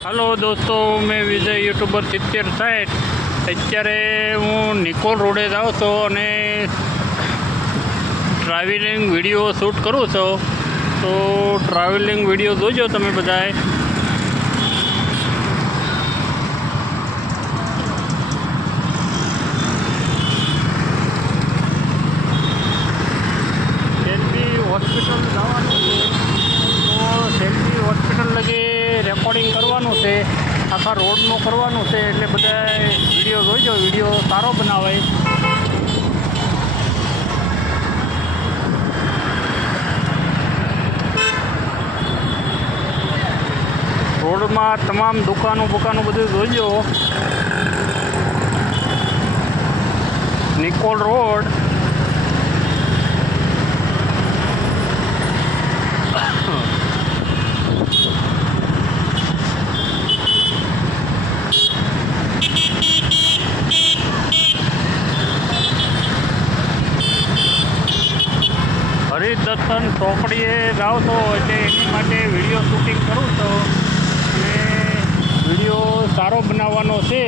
Hello દોસ્તો, મેં વિજય YouTuber 7060 અત્યારે હું નિકોલ રોડે જાઉં છું અને ટ્રાવેલિંગ વિડીયો શૂટ કરું છું. તો ટ્રાવેલિંગ વિડીયો જોજો તમે બધાએ. સેલ્ફી હોસ્પિટલ જવાનું છે, તો સેલ્ફી હોસ્પિટલ લગી રેકોર્ડિંગ કરવાનું છે, આખા રોડનું કરવાનું છે. એટલે બધા વિડીયો જોઈજો, વિડીયો સારો બનાવાય. રોડમાં તમામ દુકાનો બધું જોઈજો. નિકોલ રોડ હરિદર્શન ચોકડીએ જાઓ છો એટલે એની માટે વિડીયો શૂટિંગ કરું છું અને વિડીયો સારો બનાવવાનો છે.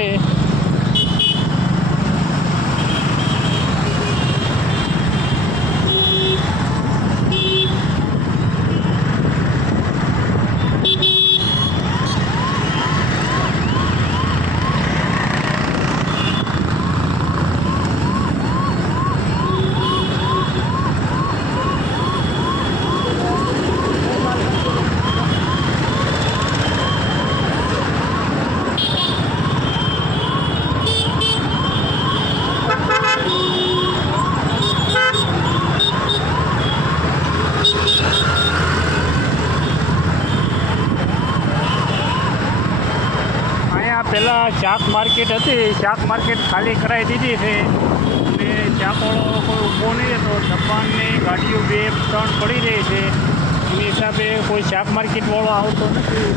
પહેલાં શાક માર્કેટ હતી, શાક માર્કેટ ખાલી કરાવી દીધી છે અને શાકવાળો કોઈ ઊભો નહીં, તો દબાણની ગાડીઓ 2-3 પડી રહી છે. એની હિસાબે કોઈ શાક માર્કેટવાળો આવતો નથી.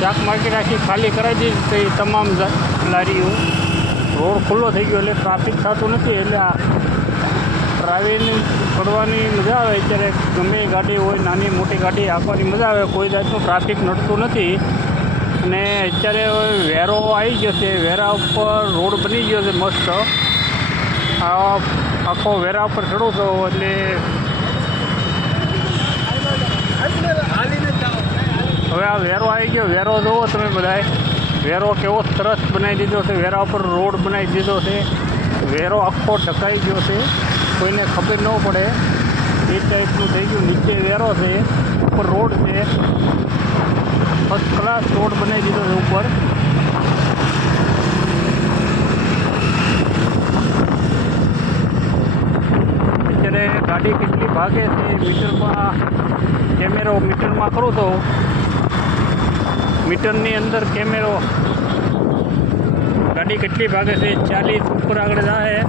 શાક માર્કેટ આખી ખાલી કરાવી દીધી છે, તમામ લારીઓ. રોડ ખુલ્લો થઈ ગયો એટલે ટ્રાફિક થતું નથી. એટલે આ ટ્રાવેલિંગ કરવાની મજા આવે. અત્યારે ગમે ગાડી હોય, નાની મોટી ગાડી આપવાની મજા આવે. કોઈ જાતનું ટ્રાફિક નડતું નથી. અને અત્યારે વેરો આવી ગયો છે, વેરા ઉપર રોડ બની ગયો છે મસ્ત. આખો વેરા ઉપર ચડો છો એટલે હવે આ વેરો આવી ગયો. વેરો જોવો તમે બધાએ, વેરો કેવો સરસ બનાવી દીધો છે. વેરા ઉપર રોડ બનાવી દીધો છે. વેરો આખો ઢકાઈ ગયો છે, કોઈને ખબર ન પડે એ ટાઈપનું થઈ ગયું. નીચે વેરો છે, ઉપર રોડ છે, ફર્સ્ટ ક્લાસ રોડ બનાવી દીધો છે ઉપર. અત્યારે ગાડી કેટલી ભાગે છે મીટરમાં, કેમેરો મીટરમાં કરું તો મીટરની અંદર કેમેરો ગાડી કેટલી ભાગે છે. 40 ઉપર આગળ જાય.